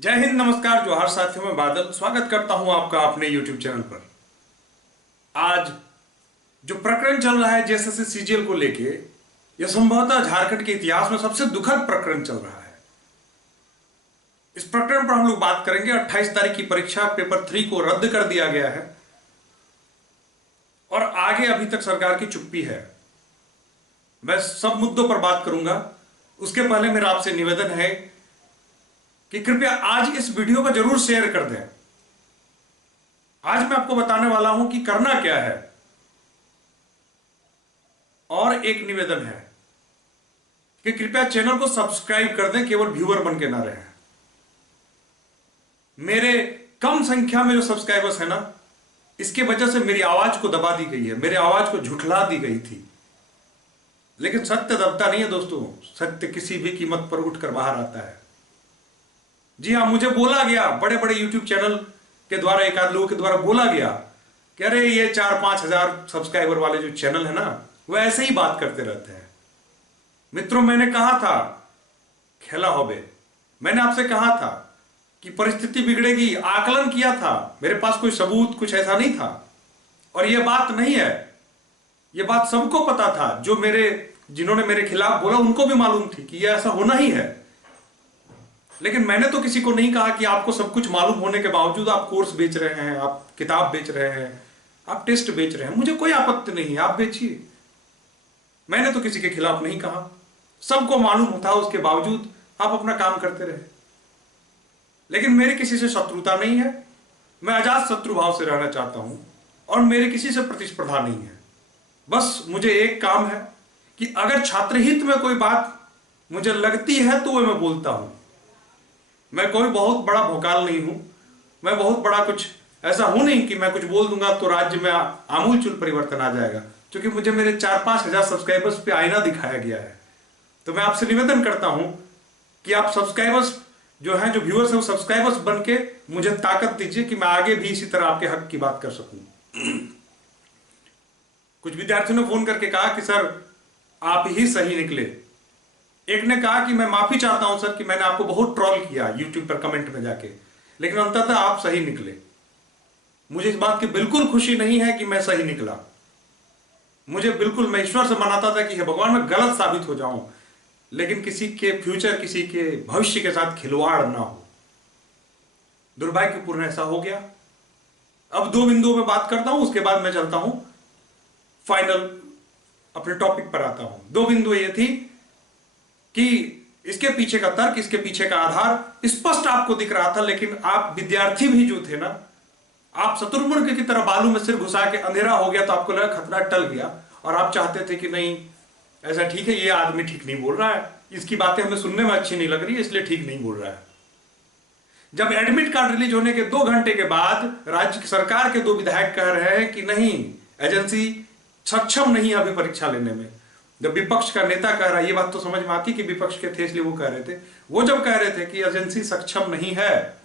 जय हिंद, नमस्कार, जोहार साथियों। में बादल स्वागत करता हूं आपका अपने YouTube चैनल पर। आज जो प्रकरण चल रहा है जेएसएससी सीजीएल को लेके, यह संभवतः झारखंड के इतिहास में सबसे दुखद प्रकरण चल रहा है। इस प्रकरण पर हम लोग बात करेंगे। 28 तारीख की परीक्षा पेपर 3 को रद्द कर दिया गया है और आगे अभी तक सरकार की चुप्पी है। मैं सब मुद्दों पर बात करूंगा। उसके पहले मेरा आपसे निवेदन है कि कृपया आज इस वीडियो को जरूर शेयर कर दें। आज मैं आपको बताने वाला हूं कि करना क्या है। और एक निवेदन है कि कृपया चैनल को सब्सक्राइब कर दें, केवल व्यूअर बन के ना रहें। मेरे कम संख्या में जो सब्सक्राइबर्स है ना, इसके वजह से मेरी आवाज को दबा दी गई है, मेरी आवाज को झुठला दी गई थी। लेकिन सत्य दबता नहीं है दोस्तों, सत्य किसी भी कीमत पर उठकर बाहर आता है। जी हां, मुझे बोला गया, बड़े बड़े यूट्यूब चैनल के द्वारा, एक आध लोगों के द्वारा बोला गया कि अरे ये 4-5 हजार सब्सक्राइबर वाले जो चैनल है ना, वो ऐसे ही बात करते रहते हैं। मित्रों, मैंने कहा था खेला होबे, मैंने आपसे कहा था कि परिस्थिति बिगड़ेगी, आकलन किया था। मेरे पास कोई सबूत कुछ ऐसा नहीं था। और यह बात नहीं है, यह बात सबको पता था। जिन्होंने मेरे खिलाफ बोला उनको भी मालूम थी कि यह ऐसा होना ही है। लेकिन मैंने तो किसी को नहीं कहा कि आपको सब कुछ मालूम होने के बावजूद आप कोर्स बेच रहे हैं, आप किताब बेच रहे हैं, आप टेस्ट बेच रहे हैं। मुझे कोई आपत्ति नहीं है, आप बेचिए। मैंने तो किसी के खिलाफ नहीं कहा, सबको मालूम था, उसके बावजूद आप अपना काम करते रहे। लेकिन मेरी किसी से शत्रुता नहीं है, मैं आजाद शत्रु भाव से रहना चाहता हूं और मेरे किसी से प्रतिस्पर्धा नहीं है। बस मुझे एक काम है कि अगर छात्र हित में कोई बात मुझे लगती है तो वह मैं बोलता हूं। मैं कोई बहुत बड़ा भोकाल नहीं हूं, मैं बहुत बड़ा कुछ ऐसा हूं नहीं कि मैं कुछ बोल दूंगा तो राज्य में आमूलचूल परिवर्तन आ जाएगा। क्योंकि मुझे मेरे 4-5 हजार सब्सक्राइबर्स पे आईना दिखाया गया है। तो मैं आपसे निवेदन करता हूं कि आप सब्सक्राइबर्स जो हैं, जो व्यूअर्स हैं, वो सब्सक्राइबर्स बन के मुझे ताकत दीजिए कि मैं आगे भी इसी तरह आपके हक की बात कर सकूं। कुछ विद्यार्थियों ने फोन करके कहा कि सर आप ही सही निकले। एक ने कहा कि मैं माफी चाहता हूं सर कि मैंने आपको बहुत ट्रोल किया यूट्यूब पर कमेंट में जाके, लेकिन अंततः आप सही निकले। मुझे इस बात की बिल्कुल खुशी नहीं है कि मैं सही निकला। मुझे बिल्कुल, मैं ईश्वर से मनाता था कि हे भगवान मैं गलत साबित हो जाऊं, लेकिन किसी के फ्यूचर, किसी के भविष्य के साथ खिलवाड़ ना हो। दुर्भाग्यपूर्ण ऐसा हो गया। अब 2 बिंदुओं में बात करता हूं, उसके बाद मैं चलता हूं फाइनल अपने टॉपिक पर आता हूं। 2 बिंदु ये थी कि इसके पीछे का तर्क, इसके पीछे का आधार स्पष्ट आपको दिख रहा था। लेकिन आप विद्यार्थी भी जो थे ना, आप शत्रुघ्न की तरह बालू में सिर घुसा के, अंधेरा हो गया तो आपको लगा खतरा टल गया और आप चाहते थे कि नहीं ऐसा ठीक है, ये आदमी ठीक नहीं बोल रहा है, इसकी बातें हमें सुनने में अच्छी नहीं लग रही है, इसलिए ठीक नहीं बोल रहा है। जब एडमिट कार्ड रिलीज होने के 2 घंटे के बाद राज्य सरकार के 2 विधायक कह रहे हैं कि नहीं, एजेंसी सक्षम नहीं है अभी परीक्षा लेने में। जब विपक्ष का नेता कह रहा है, ये बात तो समझ में आती कि विपक्ष के थे इसलिए वो कह रहे थे, वो जब कह रहे थे कि एजेंसी सक्षम नहीं है,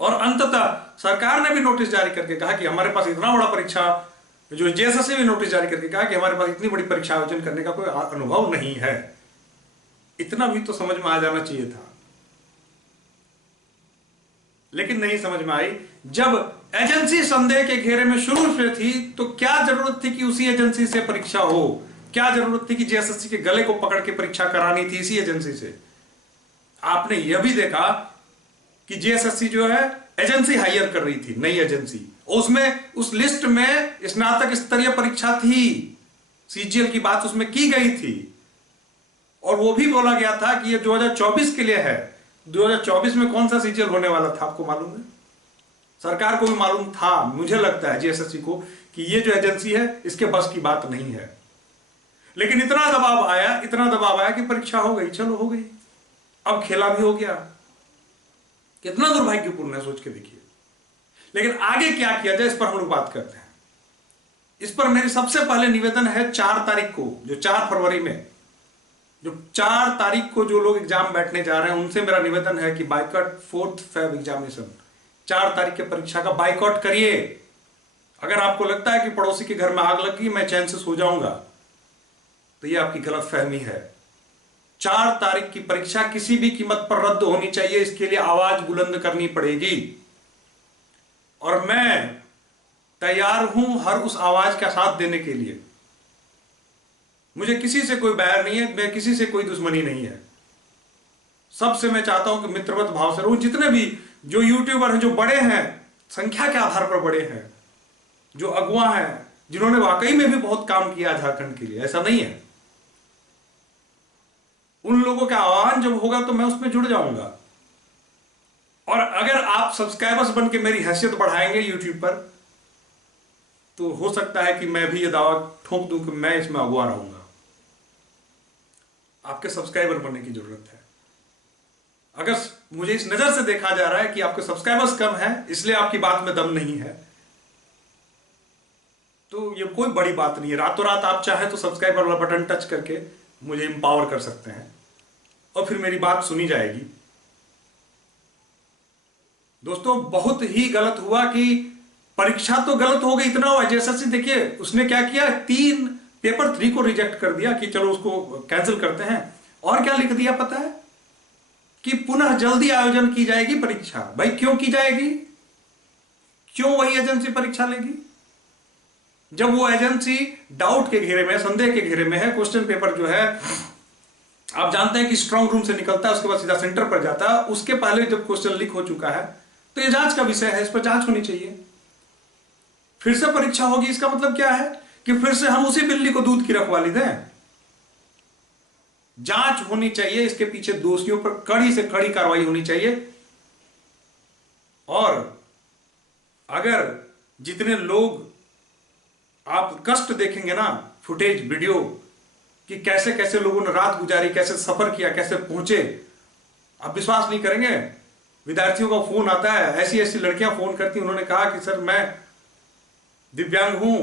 और अंततः सरकार ने भी नोटिस जारी करके कहा कि हमारे पास इतना बड़ा परीक्षा, जो जेएसएससी भी नोटिस जारी करके कहा कि हमारे पास इतनी बड़ी परीक्षा आयोजन करने का कोई अनुभव नहीं है। इतना भी तो समझ में आ जाना चाहिए था, लेकिन नहीं समझ में आई। जब एजेंसी संदेह के घेरे में शुरू से थी तो क्या जरूरत थी कि उसी एजेंसी से परीक्षा हो? क्या जरूरत थी कि जेएसएससी के गले को पकड़ के परीक्षा करानी थी इसी एजेंसी से? आपने यह भी देखा कि जेएसएससी जो है एजेंसी हायर कर रही थी, नई एजेंसी, उसमें उस लिस्ट में स्नातक स्तरीय परीक्षा थी, सीजीएल की बात उसमें की गई थी। और वो भी बोला गया था कि ये 2024 के लिए है। 2024 में कौन सा सीजीएल होने वाला था आपको मालूम है? सरकार को भी मालूम था, मुझे लगता है जेएसएससी को, कि ये जो एजेंसी है इसके बस की बात नहीं है। लेकिन इतना दबाव आया कि परीक्षा हो गई, चलो हो गई, अब खेला भी हो गया। कितना दुर्भाग्यपूर्ण है, सोच के देखिए। लेकिन आगे क्या किया जाए, इस पर हम लोग बात करते हैं। इस पर मेरी सबसे पहले निवेदन है 4 तारीख को, जो 4 फरवरी में, जो 4 तारीख को जो लोग एग्जाम बैठने जा रहे हैं, उनसे मेरा निवेदन है कि बाइकआउट 4th Feb एग्जामिनेशन, 4 तारीख के परीक्षा का बाइकआउट करिए। अगर आपको लगता है कि पड़ोसी के घर में आग लगी, मैं चैन से सो जाऊंगा, तो यह आपकी गलत फहमी है। 4 तारीख की परीक्षा किसी भी कीमत पर रद्द होनी चाहिए। इसके लिए आवाज बुलंद करनी पड़ेगी और मैं तैयार हूं हर उस आवाज का साथ देने के लिए। मुझे किसी से कोई बैर नहीं है, मैं किसी से कोई दुश्मनी नहीं है। सबसे मैं चाहता हूं कि मित्रवत भाव से रहूं। जितने भी जो यूट्यूबर हैं, जो बड़े हैं, संख्या के आधार पर बड़े हैं, जो अगुआ हैं, जिन्होंने वाकई में भी बहुत काम किया झारखंड के लिए, ऐसा नहीं है, उन लोगों का आह्वान जब होगा तो मैं उसमें जुड़ जाऊंगा। और अगर आप सब्सक्राइबर्स बन के मेरी हैसियत बढ़ाएंगे यूट्यूब पर, तो हो सकता है कि मैं भी ये दावा ठोक दूं कि मैं इसमें अगुआ रहूंगा। आपके सब्सक्राइबर बनने की जरूरत है। अगर मुझे इस नजर से देखा जा रहा है कि आपके सब्सक्राइबर्स कम हैं, इसलिए आपकी बात में दम नहीं है, तो ये कोई बड़ी बात नहीं है। रातों रात आप चाहे तो सब्सक्राइबर वाला बटन टच करके मुझे एम्पावर कर सकते हैं और फिर मेरी बात सुनी जाएगी। दोस्तों, बहुत ही गलत हुआ कि परीक्षा तो गलत हो गई, इतना हुआ जैसे देखिए उसने क्या किया, 3 पेपर 3 को रिजेक्ट कर दिया कि चलो उसको कैंसिल करते हैं। और क्या लिख दिया पता है? कि पुनः जल्दी आयोजन की जाएगी परीक्षा। भाई क्यों की जाएगी? क्यों वही एजेंसी परीक्षा लेगी जब वो एजेंसी डाउट के घेरे में, संदेह के घेरे में है? क्वेश्चन पेपर जो है आप जानते हैं कि स्ट्रांग रूम से निकलता है, उसके बाद सीधा सेंटर पर जाता है। उसके पहले जब क्वेश्चन लीक हो चुका है तो ये जांच का विषय है, इस पर जांच होनी चाहिए। फिर से परीक्षा होगी, इसका मतलब क्या है कि फिर से हम उसी बिल्ली को दूध की रखवाली दें? जांच होनी चाहिए, इसके पीछे दोषियों पर कड़ी से कड़ी कार्रवाई होनी चाहिए। और अगर जितने लोग आप कष्ट देखेंगे ना, फुटेज वीडियो कि कैसे कैसे लोगों ने रात गुजारी, कैसे सफर किया, कैसे पहुंचे, आप विश्वास नहीं करेंगे। विद्यार्थियों का फोन आता है, ऐसी ऐसी लड़कियां फोन करती, उन्होंने कहा कि सर मैं दिव्यांग हूं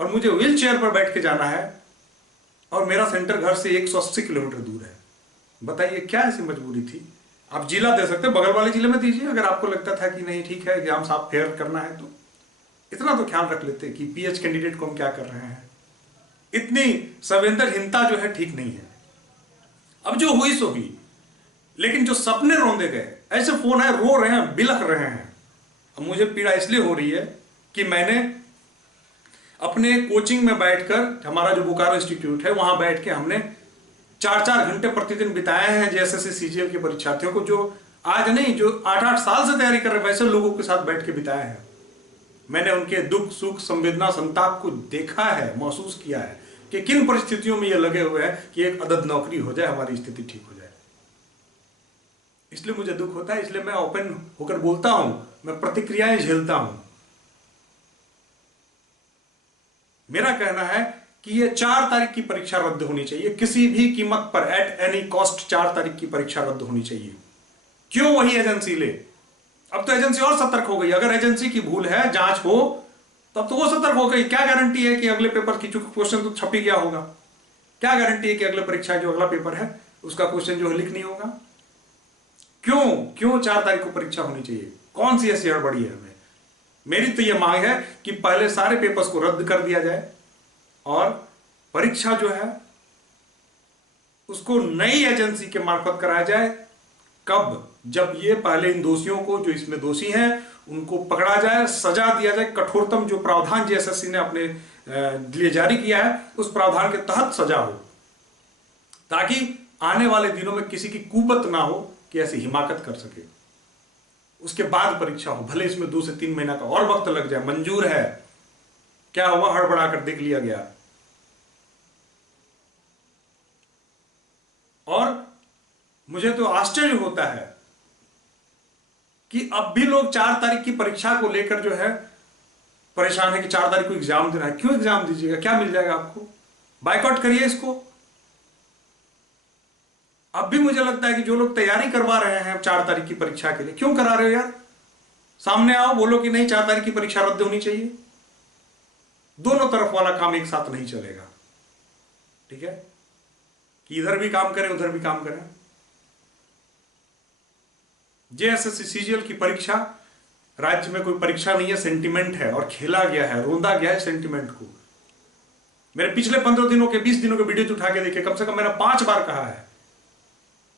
और मुझे व्हील चेयर पर बैठ के जाना है और मेरा सेंटर घर से 180 किलोमीटर दूर है। बताइए क्या ऐसी मजबूरी थी? आप जिला दे सकते, बगल वाले जिले में दीजिए अगर आपको लगता था कि नहीं ठीक है एग्जाम साफ फेयर करना है तो। इतना तो ख्याल रख लेते कि पीएच कैंडिडेट को हम क्या कर रहे हैं। इतनी संवेदनहीनता जो है ठीक नहीं है। अब जो हुई सो हुई, लेकिन जो सपने रौंदे गए, ऐसे फोन है, रो रहे हैं, बिलख रहे हैं। अब मुझे पीड़ा इसलिए हो रही है कि मैंने अपने कोचिंग में बैठकर, हमारा जो बोकारो इंस्टीट्यूट है वहां बैठ के हमने 4-4 घंटे प्रतिदिन बिताए हैं जेएसएससी सीजीएल के परीक्षार्थियों को, जो आज नहीं, जो 8-8 साल से तैयारी कर रहे हैं, वैसे लोगों के साथ बैठ के बिताए हैं। मैंने उनके दुख सुख संवेदना संताप को देखा है, महसूस किया है कि किन परिस्थितियों में ये लगे हुए हैं कि एक अदद नौकरी हो जाए, हमारी स्थिति ठीक हो जाए। इसलिए मुझे दुख होता है, इसलिए मैं ओपन होकर बोलता हूं, मैं प्रतिक्रियाएं झेलता हूं। मेरा कहना है कि ये 4 तारीख की परीक्षा रद्द होनी चाहिए, किसी भी कीमत पर, एट एनी कॉस्ट 4 तारीख की परीक्षा रद्द होनी चाहिए। क्यों वही एजेंसी ले? अब तो एजेंसी और सतर्क हो गई। अगर एजेंसी की भूल है, जांच हो, तब तो वो सतर्क हो गई। क्या गारंटी है कि अगले पेपर की, चूंकि क्वेश्चन तो छप ही गया होगा, क्या गारंटी है कि अगले परीक्षा जो अगला पेपर है उसका क्वेश्चन जो है लीक नहीं होगा? क्यों 4 तारीख को परीक्षा होनी चाहिए? कौन सी ऐसी हड़बड़ी है? हमें, मेरी तो यह मांग है कि पहले सारे पेपर्स को रद्द कर दिया जाए और परीक्षा जो है उसको नई एजेंसी के मार्फत कराया जाए। कब? जब ये पहले इन दोषियों को, जो इसमें दोषी हैं, उनको पकड़ा जाए, सजा दिया जाए, कठोरतम जो प्रावधान जेएसएससी ने अपने लिए जारी किया है उस प्रावधान के तहत सजा हो, ताकि आने वाले दिनों में किसी की कुपत ना हो कि ऐसी हिमाकत कर सके। उसके बाद परीक्षा हो, भले इसमें 2 से 3 महीना का और वक्त लग जाए, मंजूर है। क्या हुआ, हड़बड़ा कर देख लिया गया। और मुझे तो आश्चर्य होता है कि अब भी लोग 4 तारीख की परीक्षा को लेकर जो है परेशान है कि 4 तारीख को एग्जाम देना है। क्यों एग्जाम दीजिएगा? क्या मिल जाएगा आपको? बाइकआउट करिए इसको। अब भी मुझे लगता है कि जो लोग तैयारी करवा रहे हैं 4 तारीख की परीक्षा के लिए, क्यों करा रहे हो यार? सामने आओ, बोलो कि नहीं 4 तारीख की परीक्षा रद्द होनी चाहिए। दोनों तरफ वाला काम एक साथ नहीं चलेगा, ठीक है? कि इधर भी काम करें, उधर भी काम करें। जेएसएससी सीजीएल की परीक्षा राज्य में कोई परीक्षा नहीं है, सेंटिमेंट है और खेला गया है, रोंदा गया है सेंटिमेंट को। मेरे पिछले 15 दिनों के, 20 दिनों के वीडियो उठा के देखिए, कम से कम मैंने 5 बार कहा है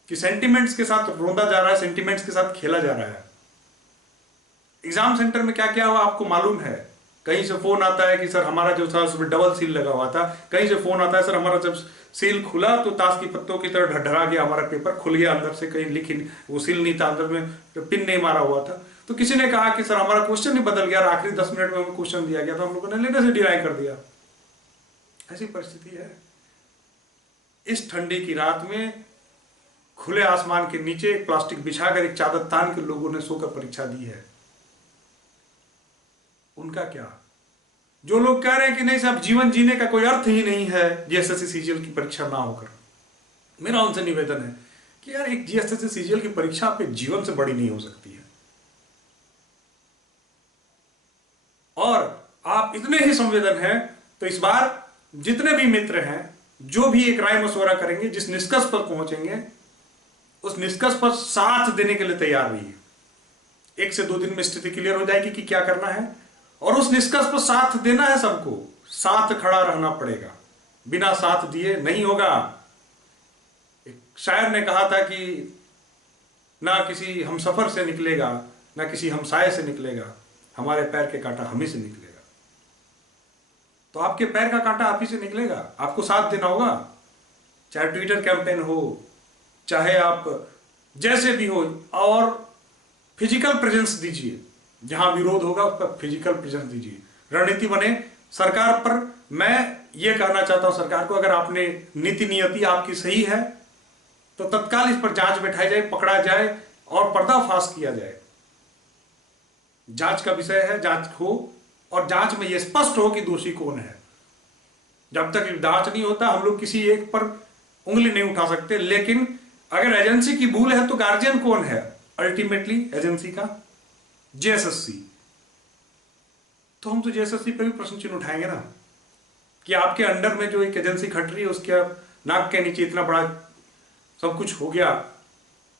कि सेंटिमेंट्स के साथ रोंदा जा रहा है, सेंटिमेंट्स के साथ खेला जा रहा है। एग्जाम सेंटर में क्या क्या हुआ आपको मालूम है। कहीं से फोन आता है कि सर हमारा जो था उसमें डबल सील लगा हुआ था, कहीं से फोन आता है सर हमारा जब सील खुला तो ताश की पत्तों की तरह ढरढरा गया, हमारा पेपर खुल गया अंदर से, कहीं लिखी वो सील नहीं था अंदर में, तो पिन नहीं मारा हुआ था। तो किसी ने कहा कि सर हमारा क्वेश्चन ही बदल गया, आखिरी 10 मिनट में हमें क्वेश्चन दिया गया, तो हम लोगों ने लेने से डिनाई कर दिया। ऐसी परिस्थिति है। इस ठंडी की रात में खुले आसमान के नीचे एक प्लास्टिक बिछाकर एक चादर तान के लोगों ने सोकर परीक्षा दी है। उनका क्या? जो लोग कह रहे हैं कि नहीं साहब जीवन जीने का कोई अर्थ ही नहीं है जीएसएससी सीजीएल की परीक्षा ना होकर, मेरा उनसे निवेदन है कि यार एक जीएसएससी सीजीएल की परीक्षा आपके जीवन से बड़ी नहीं हो सकती है। और आप इतने ही संवेदन हैं तो इस बार जितने भी मित्र हैं, जो भी एक राय मशवरा करेंगे, जिस निष्कर्ष पर पहुंचेंगे उस निष्कर्ष पर साथ देने के लिए तैयार रहिए। 1 से 2 दिन में स्थिति क्लियर हो जाएगी कि क्या करना है, और उस निष्कर्ष पर साथ देना है। सबको साथ खड़ा रहना पड़ेगा, बिना साथ दिए नहीं होगा। एक शायर ने कहा था कि ना किसी हमसफर से निकलेगा, ना किसी हमसाये से निकलेगा, हमारे पैर के कांटा हम ही से निकलेगा। तो आपके पैर का कांटा आप ही से निकलेगा, आपको साथ देना होगा। चाहे ट्विटर कैंपेन हो, चाहे आप जैसे भी हो, और फिजिकल प्रेजेंस दीजिए। जहां विरोध होगा उस पर फिजिकल प्रेजेंस दीजिए, रणनीति बने। सरकार पर मैं ये कहना चाहता हूं, सरकार को, अगर आपने नीति नियति आपकी सही है तो तत्काल इस पर जांच बैठाई जाए, पकड़ा जाए और पर्दाफाश किया जाए। जांच का विषय है, जांच हो और जांच में यह स्पष्ट हो कि दोषी कौन है। जब तक जांच नहीं होता हम लोग किसी एक पर उंगली नहीं उठा सकते। लेकिन अगर एजेंसी की भूल है तो गार्जियन कौन है? अल्टीमेटली एजेंसी का जेएसएससी। तो हम तो जेएसएससी पे भी प्रश्न चिन्ह उठाएंगे ना, कि आपके अंडर में जो एक एजेंसी खट रही है उसके नाक के नीचे इतना बड़ा सब कुछ हो गया,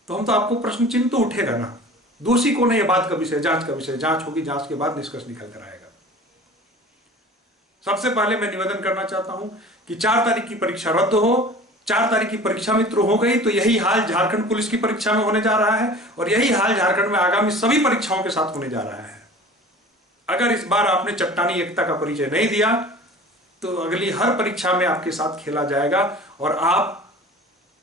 तो हम तो आपको प्रश्न चिन्ह तो उठेगा ना। दोषी कौन है ये बात का विषय, जांच का विषय। जांच होगी, जांच के बाद निष्कर्ष निकल कर आएगा। सबसे पहले मैं निवेदन करना चाहता हूं कि 4 तारीख की परीक्षा रद्द हो। 4 तारीख की परीक्षा मित्र हो गई तो यही हाल झारखंड पुलिस की परीक्षा में होने जा रहा है, और यही हाल झारखंड में आगामी सभी परीक्षाओं के साथ होने जा रहा है। अगर इस बार आपने चट्टानी एकता का परिचय नहीं दिया तो अगली हर परीक्षा में आपके साथ खेला जाएगा, और आप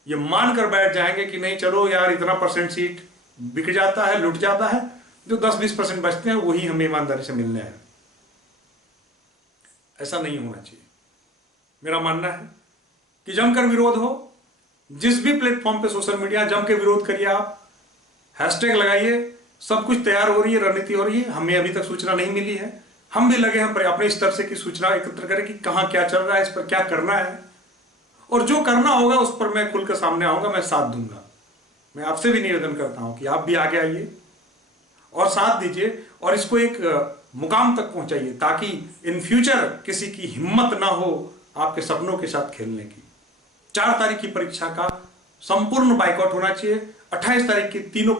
ये मानकर बैठ जाएंगे कि नहीं चलो यार इतना % सीट बिक जाता है, लुट जाता है, जो 10-20% बचते हैं वही हमें ईमानदारी से मिलने हैं। ऐसा नहीं होना चाहिए। मेरा मानना है कि जमकर विरोध हो, जिस भी प्लेटफॉर्म पे सोशल मीडिया जम के विरोध करिए, आप हैशटैग लगाइए, सब कुछ तैयार हो रही है, रणनीति हो रही है। हमें अभी तक सूचना नहीं मिली है, हम भी लगे हैं अपने स्तर से कि सूचना एकत्र करें कि कहां क्या चल रहा है, इस पर क्या करना है, और जो करना होगा उस पर मैं खुलकर सामने आऊंगा, मैं साथ दूंगा। मैं आपसे भी निवेदन करता हूं कि आप भी आगे आइए और साथ दीजिए, और इसको एक मुकाम तक पहुंचाइए, ताकि इन फ्यूचर किसी की हिम्मत ना हो आपके सपनों के साथ खेलने की। 4 तारीख की परीक्षा का संपूर्ण बाइकआउट होना चाहिए। 28 तारीख की तीनों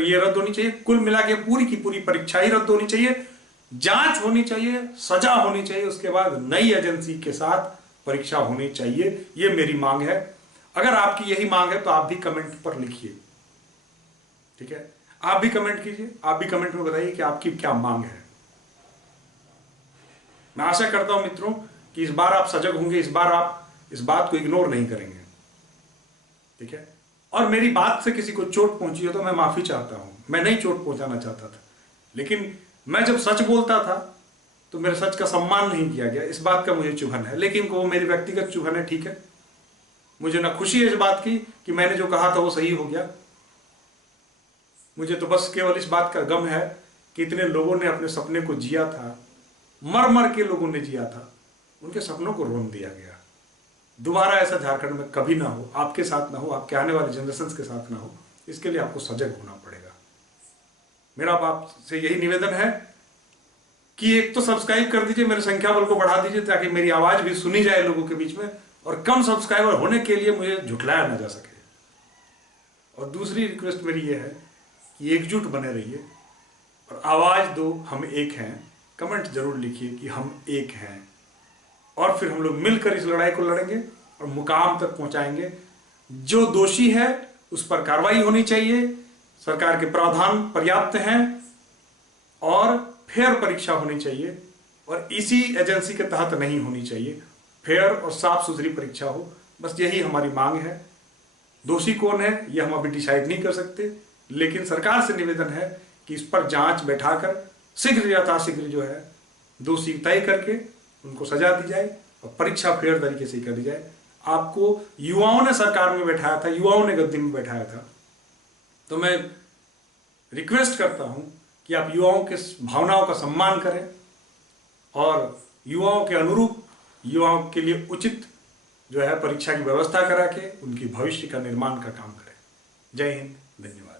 ये रद्द होनी चाहिए। कुल मिला के पूरी की पूरी परीक्षा ही रद्द होनी चाहिए, जांच होनी चाहिए, सजा होनी चाहिए, उसके बाद नई एजेंसी के साथ परीक्षा होनी चाहिए। ये मेरी मांग है। अगर आपकी यही मांग है तो आप भी कमेंट पर लिखिए, ठीक है? आप भी कमेंट कीजिए, आप भी कमेंट में बताइए कि आपकी क्या मांग है। मैं आशा करता हूं मित्रों कि इस बार आप सजग होंगे, इस बार आप इस बात को इग्नोर नहीं करेंगे, ठीक है? और मेरी बात से किसी को चोट पहुंची हो तो मैं माफी चाहता हूं। मैं नहीं चोट पहुंचाना चाहता था, लेकिन मैं जब सच बोलता था तो मेरे सच का सम्मान नहीं किया गया, इस बात का मुझे चुभन है। लेकिन वो मेरी व्यक्तिगत चुभन है, ठीक है? मुझे ना खुशी है इस बात की कि मैंने जो कहा था वो सही हो गया। मुझे तो बस केवल इस बात का गम है कि इतने लोगों ने अपने सपने को जिया था, मर मर के लोगों ने जिया था, उनके सपनों को रोन दिया गया। दोबारा ऐसा झारखंड में कभी ना हो, आपके साथ ना हो, आपके आने वाले जनरेशन के साथ ना हो। इसके लिए आपको सजग होना पड़ेगा। मेरा आपसे यही निवेदन है कि एक तो सब्सक्राइब कर दीजिए, मेरे संख्या बल को बढ़ा दीजिए, ताकि मेरी आवाज भी सुनी जाए लोगों के बीच में, और कम सब्सक्राइबर होने के लिए मुझे झुठलाया ना जा सके। और दूसरी रिक्वेस्ट मेरी ये है कि एकजुट बने रहिए और आवाज दो, हम एक हैं। कमेंट जरूर लिखिए कि हम एक हैं, और फिर हम लोग मिलकर इस लड़ाई को लड़ेंगे और मुकाम तक पहुंचाएंगे। जो दोषी है उस पर कार्रवाई होनी चाहिए। सरकार के प्रावधान पर्याप्त हैं और फेयर परीक्षा होनी चाहिए और इसी एजेंसी के तहत नहीं होनी चाहिए। फेयर और साफ सुथरी परीक्षा हो, बस यही हमारी मांग है। दोषी कौन है ये हम अभी डिसाइड नहीं कर सकते, लेकिन सरकार से निवेदन है कि इस पर जांच बैठाकर शीघ्र यथाशीघ्र जो है दोषी तय करके उनको सजा दी जाए और परीक्षा फेयर तरीके से कर दी जाए। आपको युवाओं ने सरकार में बैठाया था, युवाओं ने गद्दी में बैठाया था, तो मैं रिक्वेस्ट करता हूं कि आप युवाओं के भावनाओं का सम्मान करें और युवाओं के अनुरूप, युवाओं के लिए उचित जो है परीक्षा की व्यवस्था करा के उनकी भविष्य का निर्माण का काम करें। जय हिंद, धन्यवाद।